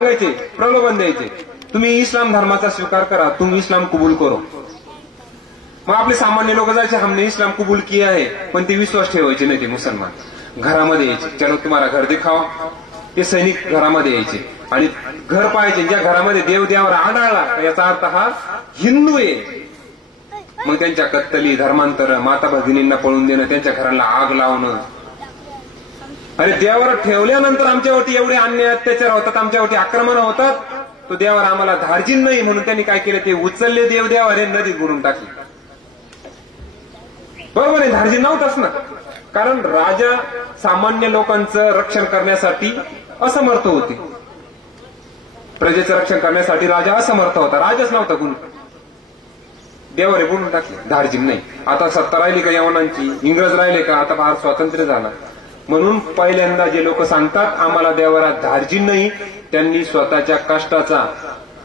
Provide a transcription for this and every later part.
प्रलोभन द्यायचे, तुम्ही इस्लाम धर्माचा स्वीकार करा, तुम इस्लाम कबूल करो. मग आपले सामान्य लोक जायचे, हमने इस्लाम कबूल किया है, पण ते विश्वास ठेवायचे नाही. ते मुसलमान घरामध्ये यायचे, चलो तुम्हाला घर दिखाओ. ते सैनिक घरामध्ये यायचे आणि घर पाहायचे, ज्या घरामध्ये देव देवावर आढळला याचा अर्थ हा हिंदू आहे. मग त्यांच्या कत्तली, धर्मांतर, माता भगिनींना पळून देणं, त्यांच्या घराला आग लावणं. अरे देवावर ठेवल्यानंतर आमच्यावरती एवढे अन्याय अत्याचार होतात, आमच्यावरती आक्रमण होतात, तो देवावर आम्हाला धार्जिन नाही म्हणून त्यांनी काय केलं, ते उचलले देव देवावर हे नदीत बुडून टाकले. बरोबर आहे, धार्जिन नव्हताच ना. कारण राजा सामान्य लोकांचं रक्षण करण्यासाठी असमर्थ होते. प्रजेचं रक्षण करण्यासाठी राजा असमर्थ होता, राजाच नव्हता कोणी. देवावर बुडून टाकले, धार्जिन नाही. आता सत्ता राहिली का यवनांची, इंग्रज राहिले का, आता भारत स्वातंत्र्य झाला. म्हणून पहिल्यांदा जे लोक सांगतात आम्हाला देवारा धार्जिन नाही, त्यांनी स्वतःच्या कष्टाचा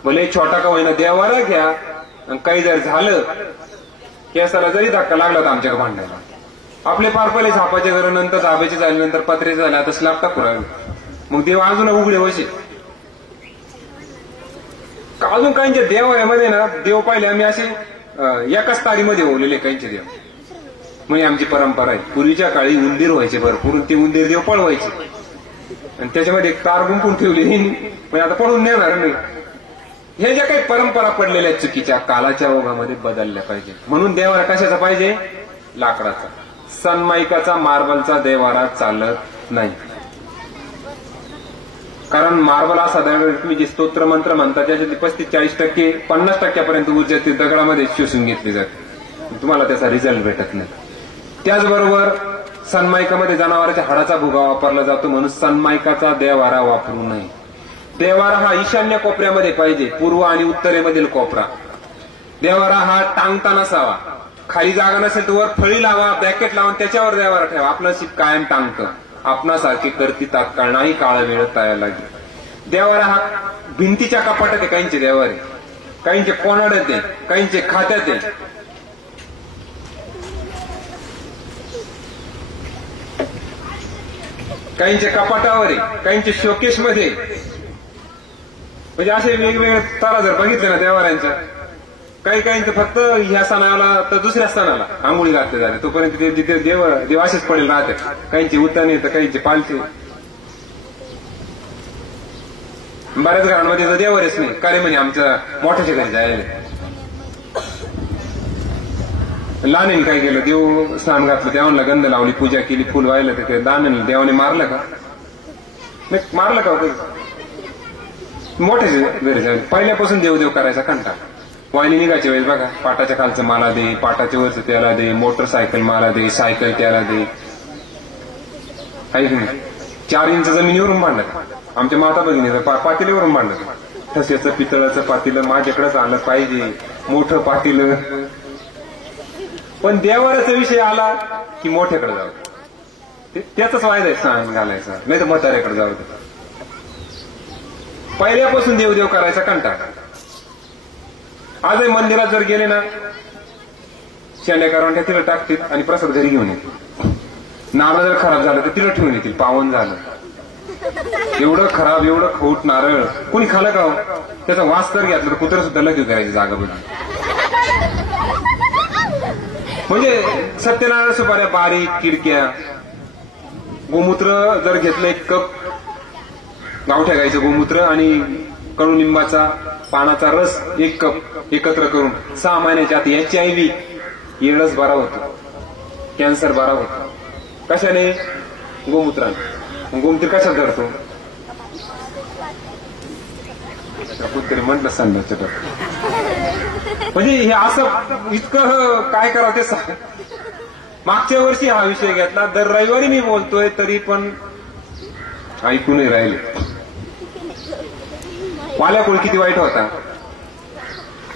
भले छोटा का होईना देवारा घ्या. काही जर झालं, केसाला जरी धक्का लागला तर आमच्याकडे भांडायला. आपले पार पहिले झापाचे घर, नंतर धाब्याचे झाल्यानंतर पत्रेचे झाले, आता स्लॅब टाकू राहिले. मग देव अजून उघडे वसे. अजून काहींच्या देवाऱ्यामध्ये ना देव पाहिले आम्ही असे एकाच तारीमध्ये ओवलेले काहींचे देव. म्हणजे आमची परंपरा आहे. पूर्वीच्या काळी उंदीर व्हायचे भरपूर, ते उंदीर देव पळवायचे आणि त्याच्यामध्ये एक तार गुंफून ठेवली, म्हणजे आता पळून नेणार नाही. हे ज्या काही परंपरा पडलेल्या आहेत चुकीच्या, कालाच्या ओघामध्ये बदलल्या पाहिजे. म्हणून देवारा कशाचा पाहिजे, लाकडाचा. सनमाईकाचा, मार्बलचा देवारा चालत नाही. कारण मार्बल असा तुम्ही जे स्तोत्र मंत्र म्हणता त्याच्यातली 35-40%, 50% ऊर्जा ती दगडामध्ये शोषून घेतली जाते, तुम्हाला त्याचा रिझल्ट भेटत नाही. त्याचबरोबर सनमायकामध्ये जनावरांच्या हाडाचा भुगा वापरला जातो, म्हणून सनमायकाचा देवारा वापरू नये. देवारा हा ईशान्य कोपऱ्यामध्ये पाहिजे, पूर्व आणि उत्तरेमधील कोपरा. देवारा हा टांगता नसावा. खाली जागा नसेल तर वर फळी लावा, ब्रॅकेट लावून त्याच्यावर देवारा ठेवा. आपलं शिप कायम टांगतं. आपणासारखी करती तात्काळ नाही, काळ वेळ तयार लागेल. देवारा हा भिंतीच्या कपाटात आहे काहींचे देवारे, काहींचे कोणाड्यात आहे, काहींचे खात्यात आहे. काहींचे कपाटावर आहे, काहींचे शोकेशमध्ये. म्हणजे असे वेगवेगळे तारा जर बघितले ना देवाऱ्यांच्या, काहींचं फक्त ह्या सणाला तर दुसऱ्या सणाला आंघोळी घातले जाते, तोपर्यंत जिथे देव असेच पडेल राहते. काहींचे उताने तर काहींचे पालचे. बऱ्याच घरांमध्ये तर देवरच नाही, काय म्हणे आमच्या मोठ्याच्या घरी जायला. लहान काय केलं, देव स्नान घातलं, देवांना गंध लावली, पूजा केली, फुल वाहिलं, तर दानाने देवाने मारलं का, नाही मारलं का. मोठ्याच्या घरी जायला पहिल्यापासून देवदेव करायचा कंटाळा. वाहिनी निघायच्या वेळेस बघा, पाटाच्या खालचं मला दे, पाटाच्या वरचं त्याला दे, मोटरसायकल मला दे, सायकल त्याला दे. ऐक नाही, 4 इंच जमिनीवरून भांडत. आमच्या माता भगिनीचं पातेलीवरून भांडत. ठस्याचं पितळाचं पातेलं माझ्याकडेच आलं पाहिजे, मोठं पातेलं. पण देवाराचा विषय आला की मोठ्याकडे जाऊ, त्याच वायदा सांग घालायचा, नाही तर म्हाताऱ्याकडे जाऊ दे. पहिल्यापासून देवदेव करायचा कंटाळा. आजही मंदिरात जर गेले ना, शेंड्या करवंट्या तिला टाकतील आणि प्रसाद घरी घेऊन येतील. नारळ जर खराब झालं तर तिला ठेवून येतील, पावन झालं. एवढं खराब, एवढं खोट नारळ कोणी खालं का, त्याचा वास जर घेतला तर कुत्र सुद्धा लगेच करायची जागा बघून. म्हणजे सत्यनारायण सुपाऱ्या बारीक, किडक्या. गोमूत्र जर घेतलं 1 कप गावठ्या गाईचं गोमूत्र आणि कडुनिंबाचा पानाचा रस 1 कप एकत्र करून 6 महिन्याच्या आत HIV, एडस बरा होतो, कॅन्सर बरा होतो. कशाने, गोमूत्राने. गोमूत्र कशात धरतो, कुठतरी म्हटलं संध्याचं डॉक्टर. म्हणजे हे असं इतकं काय करावं ते सांग. मागच्या वर्षी हा विषय घेतला, दर रविवारी मी बोलतोय तरी पण ऐकूनही राहिले. वाल्याकुळ किती वाईट होता,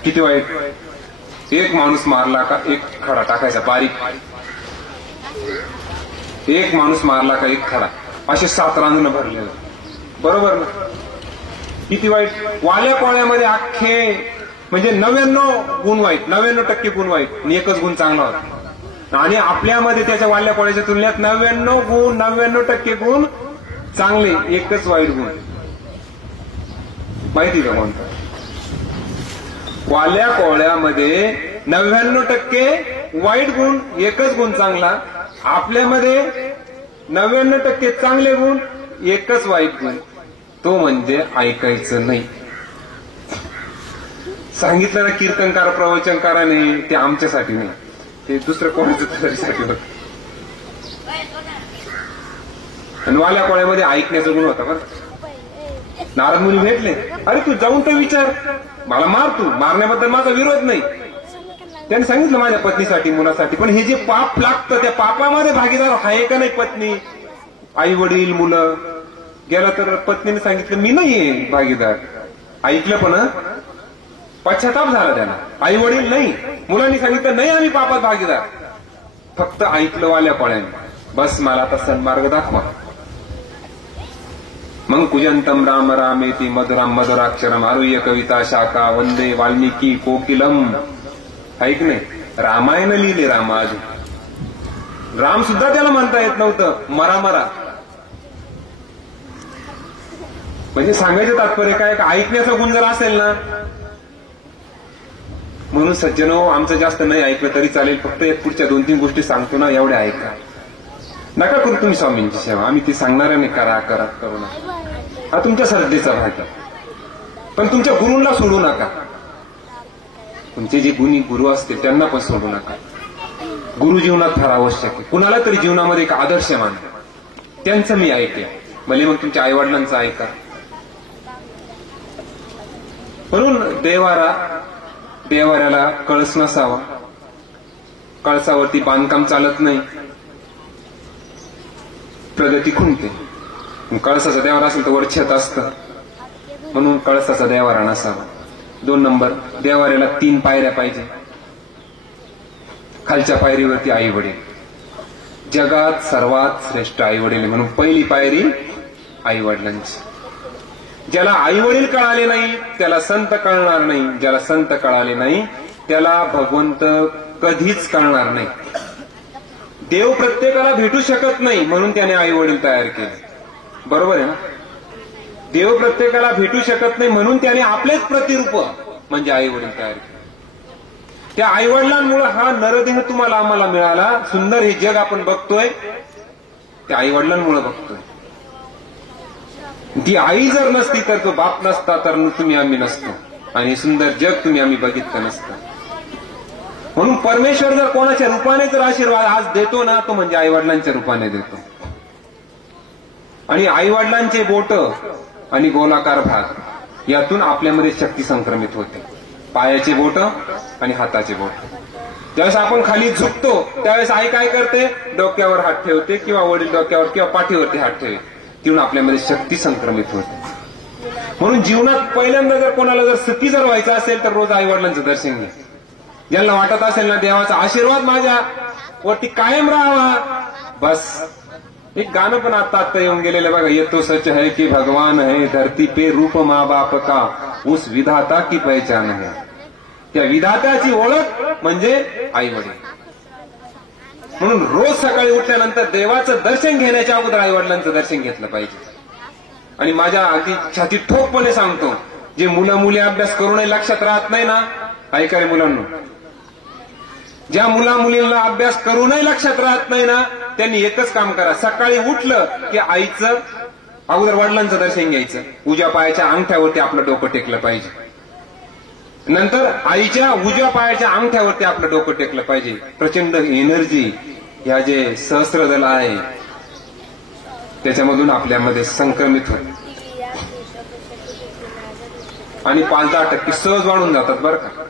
किती वाईट. एक माणूस मारला का 1 खडा टाकायचा बारीक, 1 माणूस मारला का 1 खडा, असे 7 रांजण भरले. बरोबर ना, किती वाईट. वाल्या कोळ्यामध्ये अख्खे म्हणजे 99 गुण वाईट, 99% गुण वाईट आणि 1च गुण चांगला होता. आणि आपल्यामध्ये त्याच्या वाल्या कोळ्याच्या तुलनेत 99 गुण, 99% गुण चांगले, 1च वाईट गुण. माहिती का कोणता? वाल्या कोळ्यामध्ये 99% वाईट गुण, एकच गुण चांगला. आपल्यामध्ये 99% चांगले गुण, एकच वाईट गुण, तो म्हणजे ऐकायचं नाही. सांगितलं ना कीर्तनकार प्रवचनकाराने, ते आमच्यासाठी नाही, ते दुसरं कोणाच्या तरीसाठी होत. आणि वाल्या कोळ्यामध्ये ऐकण्याचा गुण होता बरं. नारद मुनी भेटले, अरे तू जाऊन तर विचार, मला मार, तू मारण्याबद्दल माझा विरोध नाही. त्याने सांगितलं माझ्या पत्नीसाठी, मुलासाठी, पण हे जे पाप लागतं त्या पापामध्ये भागीदार आहे का नाही पत्नी, आई वडील, मुलं? गेला तर पत्नीने सांगितलं मी नाहीये भागीदार. ऐकलं पण पश्चाताप झाला त्याला. आई वडील नाही, मुलांनी सांगितलं नाही आम्ही पापात भागीदार. फक्त ऐकलं वाल्या कोळ्याने, बस मला आता सन्मार्ग दाखवा. मग कुजंतम राम रामेति मधुराम मधुराक्षरम आरुह्य कविता शाखा वंदे वाल्मिकी कोकिलम. ऐक नाही, रामायण लिहिले रामाज. राम सुद्धा त्याला म्हणता येत नव्हतं, मरा मरा. म्हणजे सांगायचं तात्पर्य काय, ऐकण्याचा गुण जर असेल ना. म्हणून सज्जनो, आमचं जास्त नाही ऐकलं तरी चालेल, फक्त एक पुढच्या 2-3 गोष्टी सांगतो ना, एवढ्या ऐका. नका करू तुम्ही स्वामींची सेवा, आम्ही ती सांगणाऱ्याने करा करा करू नका, हा तुमच्या श्रद्धेचा भाग आहे. पण तुमच्या गुरूंना सोडू नका. तुमचे जे गुणी गुरु असतील त्यांना पण सोडू नका. गुरु जीवनात फार आवश्यक आहे. कुणाला तरी जीवनामध्ये एक आदर्श माना, त्यांचं मी ऐके. भले मग तुमच्या आईवडिलांचं ऐका. म्हणून देवाऱ्याला कळस नसावा, कळसावरती बांधकाम चालत नाही, प्रगती खुंटते. कळसाचा देवारा असेल तर वर छत असतं, म्हणून कळसाचा देवारा नसावा. 2 नंबर, देवाऱ्याला 3 पायऱ्या पाहिजे. खालच्या पायरीवरती आई वडील, जगात सर्वात श्रेष्ठ आई वडील, म्हणून पहिली पायरी आई वडिलांची. ज्याला आई वडील कळाले नाही त्याला संत कळणार नाही, ज्याला संत कळाले नाही त्याला भगवंत कधीच कळणार नाही. देव प्रत्येकाला भेटू शकत नाही, म्हणून त्याने आई वडील तयार केले. बरोबर आहे ना? देव प्रत्येकाला भेटू शकत नाही, म्हणून त्याने आपलेच प्रतिरूप म्हणजे आई वडील तयार केले. त्या आई वडिलांमुळे हा नरदेह तुम्हाला आम्हाला मिळाला. सुंदर हे जग आपण बघतोय, त्या आई वडिलांमुळे बघतोय. ती आई जर नसती तर तो बाप नसता, तर तुम्ही आम्ही नसतो, आणि सुंदर जग तुम्ही आम्ही बघितलं नसतं. म्हणून परमेश्वर जर कोणाच्या रूपाने जर आशीर्वाद आज देतो ना, तो म्हणजे आई वडिलांच्या रूपाने देतो. आणि आई वडिलांचे बोट आणि गोलाकार भाग यातून आपल्यामध्ये शक्ती संक्रमित होते. पायाचे बोट आणि हाताचे बोट. ज्यावेळेस आपण खाली झुकतो त्यावेळेस आई काय करते, डोक्यावर हात ठेवते, किंवा वडील डोक्यावर किंवा पाठीवरती हात ठेवते, तिथून आपल्यामध्ये शक्ती संक्रमित होते. म्हणून जीवनात पहिल्यांदा जर कोणाला जर सुखी जर व्हायचं असेल तर रोज आई वडिलांचं दर्शन घ्या. ज्यांना वाटत असेल ना देवाचा आशीर्वाद माझ्या वरती कायम राहावा, बस. एक गाणं पण आता येऊन गेलेलं बघा, ये तो सच है कि भगवान है धरती पे रूप माँ बाप का, उस विधाता की पहचान है. त्या विधात्याची ओळख म्हणजे आई वडील. म्हणून रोज सकाळी उठल्यानंतर देवाचं दर्शन घेण्याच्या अगोदर आई वडिलांचं दर्शन घेतलं पाहिजे. आणि माझ्या अगदी छातीत ठोकपणे सांगतो, जे मुलं मुली अभ्यास करूनही लक्षात राहत नाही ना, ऐका रे मुलांना, ज्या मुला मुलींना अभ्यास करूनही लक्षात राहत नाही ना, त्यांनी एकच काम करा, सकाळी उठलं की आईचं अगोदर वडिलांचं दर्शन घ्यायचं. उजव्या पायाच्या अंगठ्यावरती आपलं डोकं टेकलं पाहिजे. नंतर आईच्या उजव्या पायाच्या अंगठ्यावरती आपलं डोकं टेकलं पाहिजे. प्रचंड एनर्जी ह्या जे सहस्त्रदल आहे त्याच्यामधून आपल्यामध्ये संक्रमित होते आणि 5-10% सहज वाढून जातात बरं का.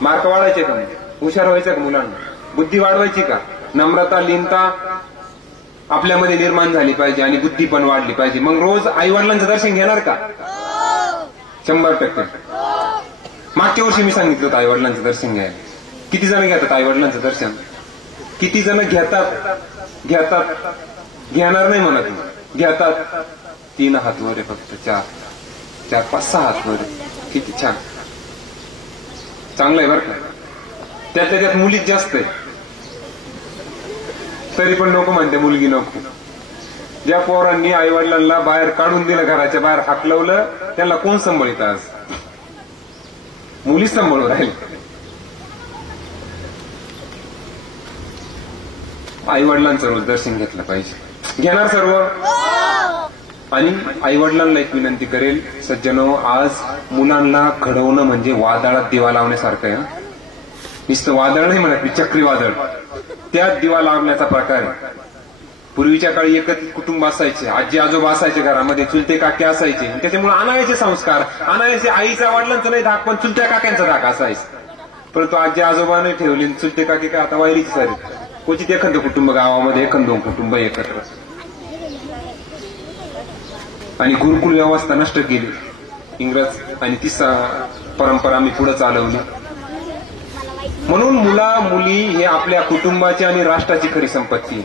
मार्क वाढवायचे का, हुशार व्हायचं का मुलांना, बुद्धी वाढवायची का, नम्रता लीनता आपल्यामध्ये निर्माण झाली पाहिजे आणि बुद्धी पण वाढली पाहिजे. मग रोज आई वडिलांचं दर्शन घेणार का? 100%. मागच्या वर्षी मी सांगितलं होतं आई वडिलांचं दर्शन घ्यायला. किती जण घेतात आई वडिलांचं दर्शन? किती जण घेतात घेणार नाही म्हणत, घेतात. 3 हात वर आहे फक्त, 4, 5-6 हात वर. किती छान, चांगलं आहे बरं का. त्यात मुलीच जास्त आहे, तरी पण नको म्हणते मुलगी नको. ज्या पोरांनी आई वडिलांना बाहेर काढून दिलं, घराच्या बाहेर हाकलवलं, त्यांना कोण सांभाळीत आज? मुलीच सांभाळून राहील. आई वडिलांचं रोज दर्शन घेतलं पाहिजे. घेणार सर्व? आणि आई वडिलांना एक विनंती करेल, सज्जनो, आज मुलांना घडवणं म्हणजे वादळात दिवा लावण्यासारखं आहे. नुसतं वादळ नाही म्हणत मी, चक्रीवादळ. त्यात दिवा लावण्याचा प्रकार आहे. पूर्वीच्या काळी एकत्रित कुटुंब असायचे, आजी आजोबा असायचे घरामध्ये, चुलते काके असायचे. त्याच्यामुळे अनायाचे संस्कार, अनायाचे आईच्या वडिलांचा नाही धाक, पण चुलत्या काक्यांचा धाक असायचा. परंतु आजी आजोबा नाही ठेवली, चुलते काके काय आता वायरीची सारी. क्वचित एखादं कुटुंब गावामध्ये, एखादं कुटुंब एकत्र. आणि गुरुकुल व्यवस्था नष्ट केली इंग्रज, आणि ती परंपरा आम्ही पुढे चालवली. म्हणून मुला मुली हे आपल्या कुटुंबाची आणि राष्ट्राची खरी संपत्ती.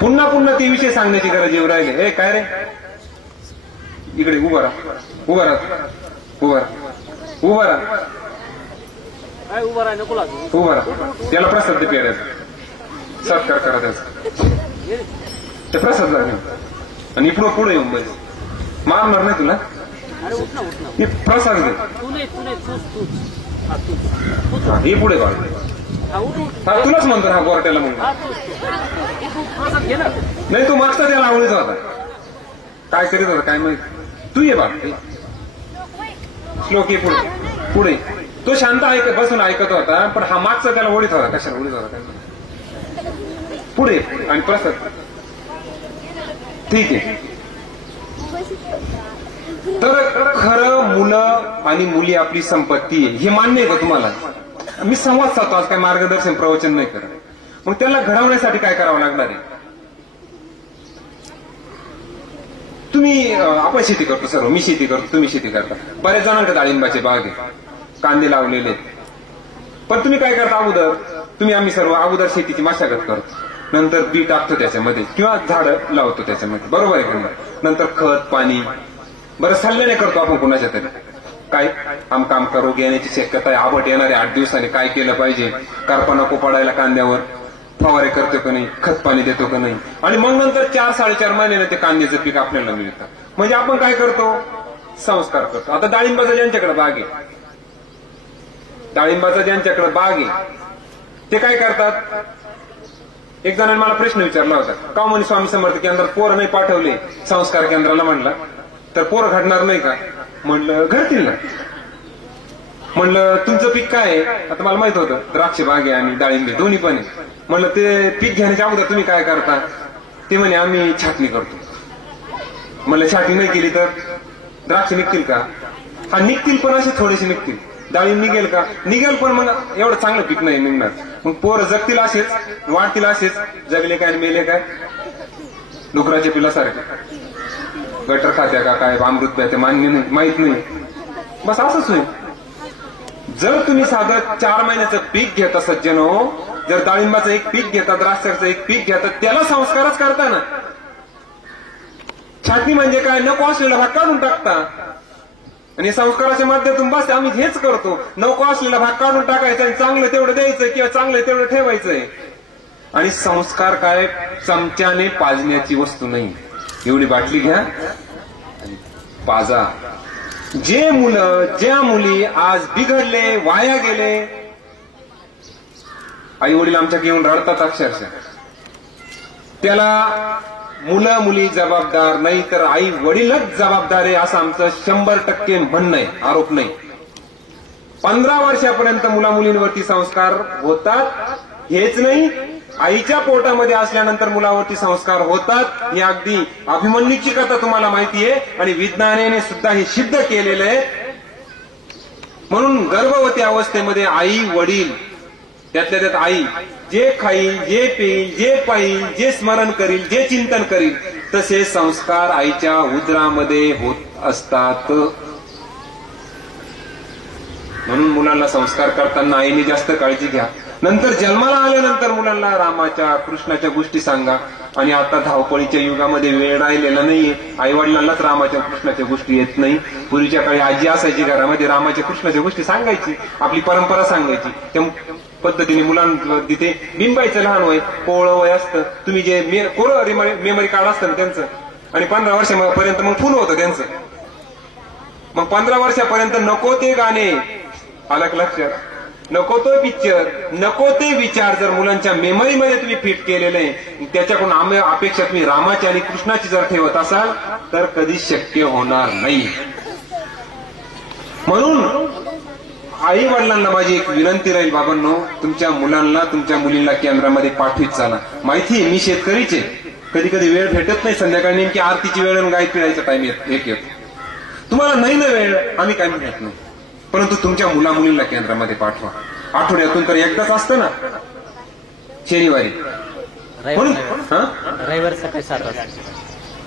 पुन्हा पुन्हा ते विषय सांगण्याची गरज येऊ राहिले. हे काय रे, इकडे उभा राहा, उभा राहा, उभा राहा, उभा राहा, उभा राहा. त्याला प्रसाद पेरायचा, सत्कार करा त्याचा, ते प्रसाद लागेल. आणि पुढे पुढे येऊन बस, मारणार नाही तुला, प्रसाद घे. हे पुढे बघ, हा तुलाच म्हणतो, हा गोरट्याला म्हणून नाही, तू मागचा त्याला आवडीचा होता, काय करीत होता काय माहिती. तू ये बा, श्लोक ये पुढे पुढे. तो शांत ऐकत बसून ऐकत होता, पण हा मागचा त्याला ओढीत होता. कशाला ओढीत होता काय पुढे. आणि प्रसाद ठीक आहे. तर खरं मुलं आणि मुली आपली संपत्ती आहे, हे मान्य आहे का तुम्हाला? मी संवाद साधतो आज, काय मार्गदर्शन प्रवचन नाही करत. मग त्याला घडवण्यासाठी काय करावं लागणार आहे? तुम्ही, आपण शेती करतो सर्व, मी शेती करतो, तुम्ही शेती करता. बऱ्याच जणांकडे डाळिंबाचे बाग आहे, कांदे लावलेले. पण तुम्ही काय करता अगोदर? तुम्ही आम्ही सर्व अगोदर शेतीची मशागत करतो, नंतर बी टाकतो त्याच्यामध्ये किंवा झाडं लावतो त्याच्यामध्ये, बरोबर आहे का? नंतर खत पाणी. बरं, सल्ल्याने करतो आपण कुणाच्या तरी, काय काम करू घेण्याची शक्यता आहे, आबट येणारे 8 दिवसांनी काय केलं पाहिजे, कारपा नको पडायला कांद्यावर, फवारे करतो का नाही, खत पाणी देतो का नाही. आणि मग नंतर 4-4.5 महिन्याने ते कांद्याचं पीक आपल्याला मिळतं. म्हणजे आपण काय करतो? संस्कार करतो. आता डाळिंबाचा ज्यांच्याकडे बाग आहे, डाळिंबाचा ज्यांच्याकडे बाग आहे ते काय करतात? एक जणांनी मला प्रश्न विचारला होता, का म्हणे स्वामी समर्थ केंद्रात पोरं नाही पाठवले संस्कार केंद्राला, म्हणला तर पोरं घडणार नाही का? म्हणलं घडतील ना. म्हणलं तुमचं पीक काय आहे? आता मला माहित होतं द्राक्ष बाग आहे आणि डाळिंबे दोन्ही पण आहे. म्हणलं ते पीक घेण्याच्या अगोदर तुम्ही काय करता? ते म्हणे आम्ही छाटणी करतो. म्हणलं छाटणी नाही केली तर द्राक्ष निघतील का? हा निघतील, पण असे थोडेसे निघतील. डाळिंब निघेल का? निघेल, पण मग एवढं चांगलं पीक नाही निघणार. मग पोरं जगतील असेच, वाढतील असेच, जगले काय मेले काय डुकराच्या पिलासारखे. गटर खात्या का काय, अमृत प्यात्या मान्य नाही, माहित नाही. बस असंच होईल. जर तुम्ही साधं 4 महिन्याचं पीक घेता सज्जनो, जर डाळिंबाचं एक पीक घेता, द्राक्षाचं एक पीक घेता, त्याला संस्कारच करता ना. छाटणी म्हणजे काय? नको असलेला भाग काढून टाकता. आणि संस्काराच्या माध्यमातून बस आम्ही हेच करतो, नको असलेला भाग काढून टाकायचा आणि चांगलं तेवढं द्यायचं किंवा चांगलं तेवढं ठेवायचंय. आणि संस्कार काय चमच्याने पाजण्याची वस्तू नाही. एवढी बाटली घ्या आणि पाजा. जे मुलं ज्या मुली आज बिघडले, वाया गेले, आई वडील आमच्या घेऊन रडतात अक्षरशः, त्याला मुलं मुली जबाबदार नाही, तर आई वडीलच जबाबदार आहे असं आमचं 100% म्हणणं आहे, आरोप नाही. 15 वर्षापर्यंत मुला मुलींवरती संस्कार होतात. हेच नाही, आईच्या पोटामध्ये असल्यानंतर मुलावरती संस्कार होतात. ही अगदी अभिमन्यूची कथा तुम्हाला माहिती आहे आणि विज्ञानाने सुद्धा हे सिद्ध केलेलं आहे. म्हणून गर्भवती अवस्थेमध्ये आई वडील, त्यातल्या त्यात आई जे खाईल, जे पेईल, जे पाहिल, जे स्मरण करील, जे चिंतन करील, तसे संस्कार आईच्या उदरामध्ये होत असतात. म्हणून मुलांना संस्कार करताना आईने जास्त काळजी घ्या. नंतर जन्माला आल्यानंतर मुलांना रामाच्या कृष्णाच्या गोष्टी सांगा. आणि आता धावपळीच्या युगामध्ये वेळ राहिलेला नाहीये, आई वडिलांनाच रामाच्या कृष्णाच्या गोष्टी येत नाही. पूर्वीच्या काळी आजी असायची घरामध्ये, रामाच्या कृष्णाच्या गोष्टी सांगायची, आपली परंपरा सांगायची. पद्धतीने मुलांना तिथे बिंबायचं लहान वय, कोवळं वय असतं. तुम्ही जे कोरं मेमरी कार्ड असतं ना त्यांचं, आणि 15 वर्षापर्यंत मग फुल होतं त्यांचं. मग 15 वर्षापर्यंत नको ते गाणे, आलं का लक्षात, नको तो पिक्चर, नको ते विचार जर मुलांच्या मेमरीमध्ये तुम्ही फिट केलेले आहे, त्याच्याकडून अपेक्षा तुम्ही रामाची आणि कृष्णाची जर ठेवत असाल तर कधीच शक्य होणार नाही. म्हणून आई वडिलांना माझी एक विनंती राहील, बाबांनो, तुमच्या मुलांना तुमच्या मुलींना केंद्रामध्ये पाठवीत चाला. माहिती मी शेतकरीचे, कधी कधी वेळ भेटत नाही, संध्याकाळी नेमकी आरतीची वेळ आणि गाय पिळायचा टाइम एक येतो. तुम्हाला नाही ना वेळ, आम्ही काही म्हणत नाही, परंतु तुमच्या मुला मुलींना केंद्रामध्ये पाठवा. आठवड्यातून तर एकदाच असतं ना, शनिवारी, रविवारी सकाळी 7 वाजता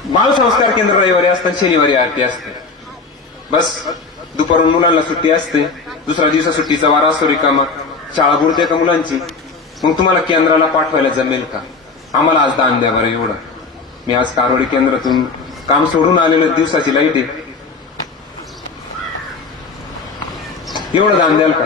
बालसंस्कार केंद्र रविवारी असतं, शनिवारी आरती असते. बस दुपारून मुलांना सुट्टी असते, दुसऱ्या दिवसा सुट्टीचा वारा असतो रिकामा, शाळा बुडते का मुलांची. मग तुम्हाला केंद्राला पाठवायला जमेल का? आम्हाला आज दान द्या बरं एवढं. मी आज कारवडी केंद्रातून काम सोडून आलेलं, दिवसाची लाईट आहे, एवढं दान द्याल का?